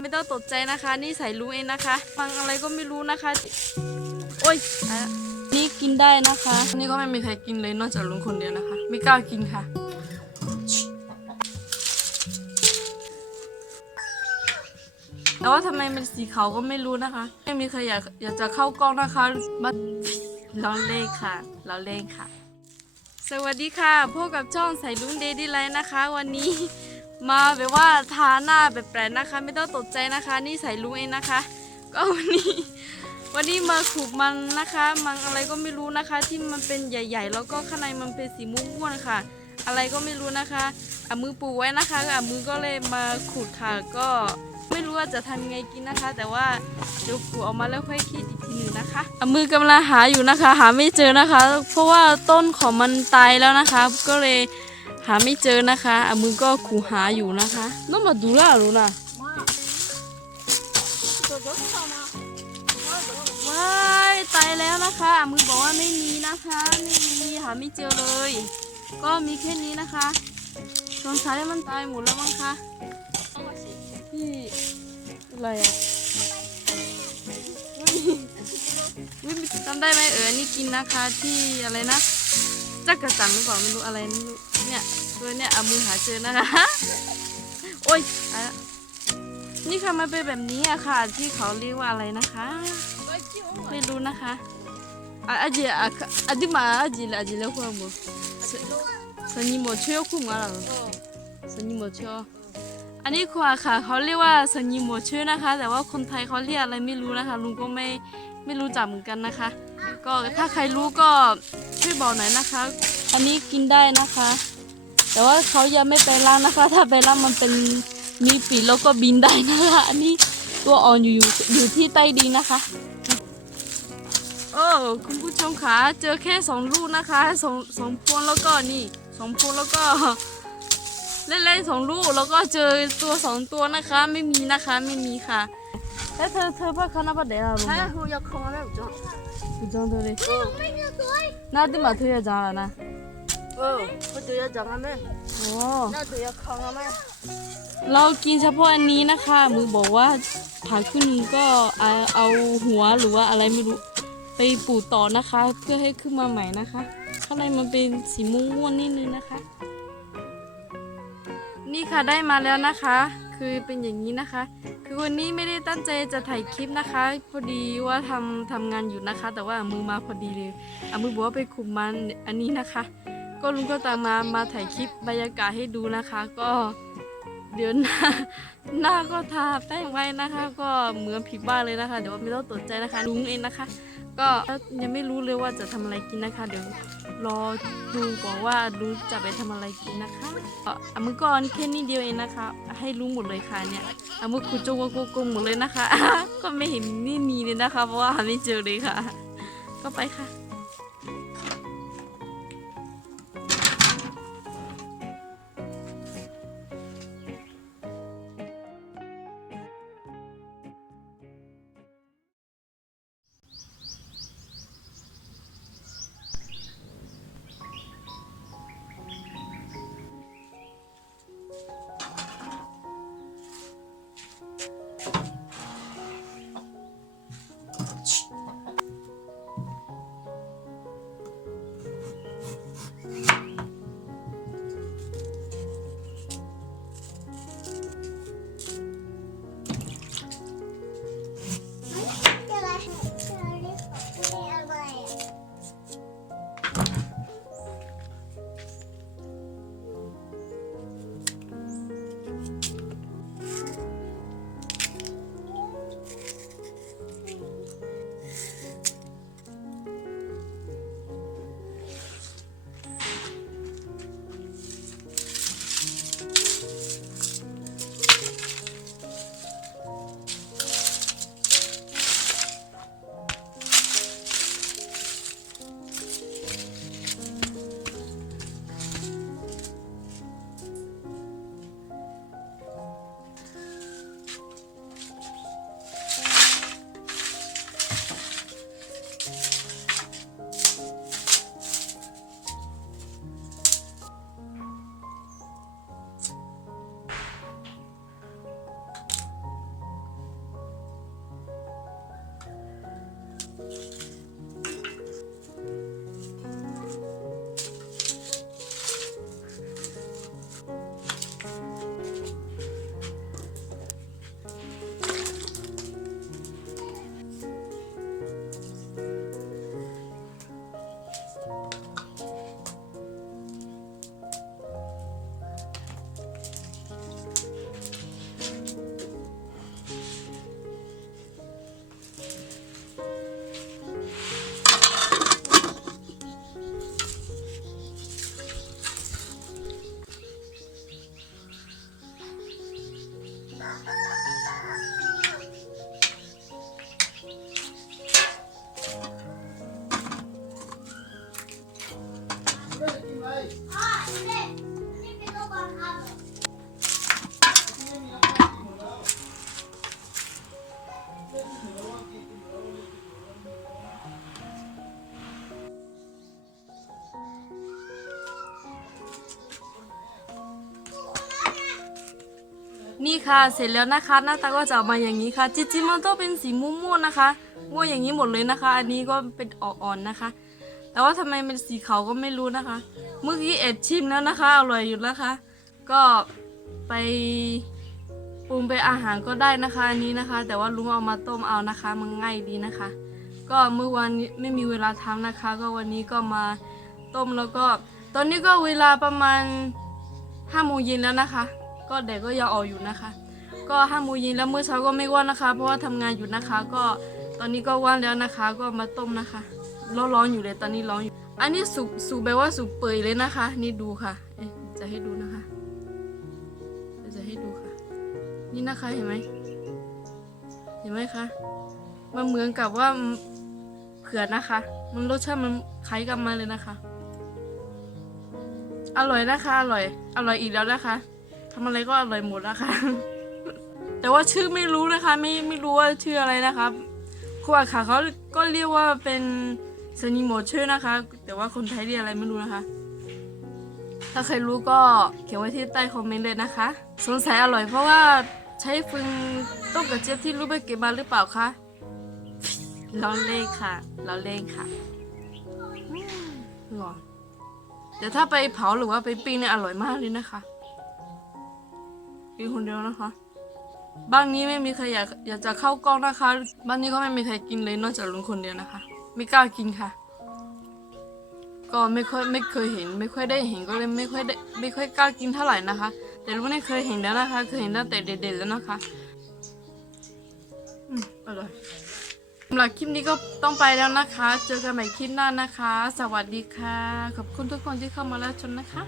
ไม่ต้องตกใจนะคะนี่ใส่ลุงเองนะคะฟังอะไรก็ไม่รู้นะคะโอ้ยนี่กินได้นะคะนี่ก็ไม่มีใครกินเลยนอกจากลุงคนเดียวนะคะไม่กล้ากินค่ะแต่ว่าทำไมเป็นสีขาวก็ไม่รู้นะคะไม่มีใครอยากจะเข้ากล้องนะคะมาเราเล่นค่ะเราเล่นค่ะสวัสดีค่ะพบกับช่องใส่ลุงเดดี้ไลน์นะคะวันนี้มาแบบว่าทาหน้าแบบแปลกนะคะไม่ต้องตกใจนะคะนี่ใส่ลุงเองนะคะก็วันนี้มาขูดมันนะคะมันอะไรก็ไม่รู้นะคะที่มันเป็นใหญ่ๆแล้วก็ข้างในมันเป็นสีม่วงๆค่ะอะไรก็ไม่รู้นะคะเอามือปูไว้นะคะเอามือก็เลยมาขูดค่ะก็ไม่รู้ว่าจะทำยังไงกินนะคะ แต่ว่าเดี๋ยวขูดออกมาแล้วค่อยคิดอีกทีหนึ่งนะคะเอามือกำลังหาอยู่นะคะหาไม่เจอนะคะเพราะว่าต้นของมันตายแล้วนะคะก็เลยหาไม่เจอนะคะเอามือก็ขูดหาอยู่นะคะน้องมาดูล่ะรู้นะว้ายตายแล้วนะคะอามือบอกว่าไม่มีนะคะไม่มีหาไม่เจอเลยก็มีแค่นี้นะคะสงสัยมันตายหมดแล้วมั้งคะที่อะไรอ่ะวิจำได้ไหมนี่กินนะคะที่อะไรนะจักระจังหรือเปล่าไม่รู้อะไรไม่รู้เนี่ยตัวเนี่ยเอามือหาเจอนะคะโอ๊ยนี่ค่ะมันเป็นแบบนี้อะค่ะที่เขาเรียกว่าอะไรนะคะไม่รู้นะคะอาจิมาอาจิแล้วความูสนิโมเชียวคุ้มอะไรสนิโมเชียวอันนี้ควาค่ะเขาเรียกว่าสนิโมเชียวนะคะแต่ว่าคนไทยเขาเรียกอะไรไม่รู้นะคะลุงก็ไม่รู้จักเหมือนกันนะคะก็ถ้าใครรู้ก็ช่วยบอกหน่อยนะคะอันนี้กินได้นะคะแต่ว่าเขายังไม่ไปล้างนะคะถ้าไปล้างมันเป็นมีปีกแล้วก็บินได้นะคะอันนี้ตัวอ่อนอยู่ที่ใต้ดินนะคะคุณผู้ชมคะเจอแค่2 ลูกนะคะสองพวงแล้วก็นี่2 พวงแล้วก็เล่นๆ2 ลูกแล้วก็เจอตัว2 ตัวนะคะไม่มีนะคะไม่มีค่ะแล้วเธอพักคณะประเดี๋ยวรู้ไหมอยากเข้ามาแล้วจ้ะจ้ะเลยน่าจะมาเธอจ้ะแล้วนะเขาจะจังกันไหมน่าจะอยากเข้ามาไหมเรากินเฉพาะอันนี้นะคะมือบอกว่าผ่าขึ้นก็เอาหัวหรือว่าอะไรไม่รู้ไปปูต่อนะคะเพื่อให้ขึ้นมาใหม่นะคะข้างในมันเป็นสีม่วงนิดนึงนะคะนี่ค่ะได้มาแล้วนะคะคือเป็นอย่างนี้นะคะคือวันนี้ไม่ได้ตั้งใจจะถ่ายคลิปนะคะพอดีว่าทำงานอยู่นะคะแต่ว่ามือมาพอดีเลยมือบอกว่าไปขุดมันอันนี้นะคะก็ลุงก็ตามมาถ่ายคลิปบรรยากาศให้ดูนะคะก็เดี๋ยวหน้าก็ทาแป้งไว้นะคะก็เหมือนผิดบ้านเลยนะคะเดี๋ยวไม่ต้องตกใจนะคะลุงเองนะคะก็ยังไม่รู้เลยว่าจะทำอะไรกินนะคะเดี๋ยวรอดูก่อนว่าลุงจะไปทำอะไรกินนะคะมือก่อนแค่นี้เดียวเองนะคะให้ลุงหมดเลยค่ะเนี่ยมือคุจงว่าโกงหมดเลยนะคะ ก็ไม่เห็นนี่มีเลยนะคะเพราะว่าหาไม่เจอเลยค่ะก็ไปค่ะ นี่ค่ะเสร็จแล้วนะคะหน้าตาก็จะออกมาอย่างนี้ค่ะจริงๆมันต้องเป็นสีม่วงๆนะคะม่วงอย่างนี้หมดเลยนะคะ อันนี้ก็เป็นอ่อนๆนะคะ แต่ว่าทำไมเป็นสีขาวก็ไม่รู้นะคะ เมื่อกี้แอบชิมแล้วนะคะอร่อยอยู่นะคะ ก็ไปปรุงเป็นอาหารก็ได้นะคะอันนี้นะคะ แต่ว่าลุงเอามาต้มเอานะคะมันง่ายดีนะคะ ก็เมื่อวานนี้ไม่มีเวลาทำนะคะ ก็วันนี้ก็มาต้มแล้วก็ ตอนนี้ก็เวลาประมาณ5 โมงเย็นแล้วนะคะ ก็แดดก็ยังออกอยู่นะคะ ก็5 โมงเย็นแล้วเมื่อเช้าก็ไม่ว่างนะคะ เพราะว่าทำงานอยู่นะคะ ก็ตอนนี้ก็ว่างแล้วนะคะ ก็มาต้มนะคะร้อนๆอยู่เลยตอนนี้ร้อนอยู่อันนี้สุกแบบว่าสุกเปื่อยเลยนะคะ นี่ดูค่ะจะให้ดูนะคะจะให้ดูค่ะ นี่นะคะเห็นไหมเห็นไหมคะมันเหมือนกับว่าเผือกนะคะ มันรสชาติมันคล้ายกันมาเลยนะคะ อร่อยนะคะอร่อยอีกแล้วนะคะทำอะไรก็อร่อยหมดนะคะ แต่ว่าชื่อไม่รู้นะคะไม่รู้ว่าชื่ออะไรนะคะครูอาค่ะเขาก็เรียกว่าเป็นซานิโมชื่อนะคะ แต่ว่าคนไทยเรียกอะไรไม่รู้นะคะ ถ้าใครรู้ก็เขียนไว้ที่ใต้คอมเมนต์เลยนะคะ สงสัยอร่อยเพราะว่าใช้ฟืนต้มกระเจี๊ยบที่รู้ไปเก็บมาหรือเปล่าคะล้อเล่นค่ะล้อเล่นค่ะหรอเดี๋ยวถ้าไปเผาหรือว่าไปปิ้งเนี่ยอร่อยมากเลยนะคะกินคนเดียวนะคะบ้านนี้ไม่มีใครอยากจะเข้ากล้องนะคะบ้านนี้ก็ไม่มีใครกินเลยนอกจากลุงคนเดียวนะคะ ไม่กล้ากินค่ะ ก็ไม่เคยเห็นไม่ค่อยได้เห็นก็เลยไม่ค่อยกล้ากินเท่าไหร่นะคะ แต่ลุงเนี่ยเคยเห็นแล้วนะคะเคยเห็นตั้งแต่เด็กๆแล้วนะคะอร่อยสำหรับคลิปนี้ก็ต้องไปแล้วนะคะ เจอกันใหม่คลิปหน้านะคะ สวัสดีค่ะขอบคุณทุกคนที่เข้ามาแล้วชมนะคะ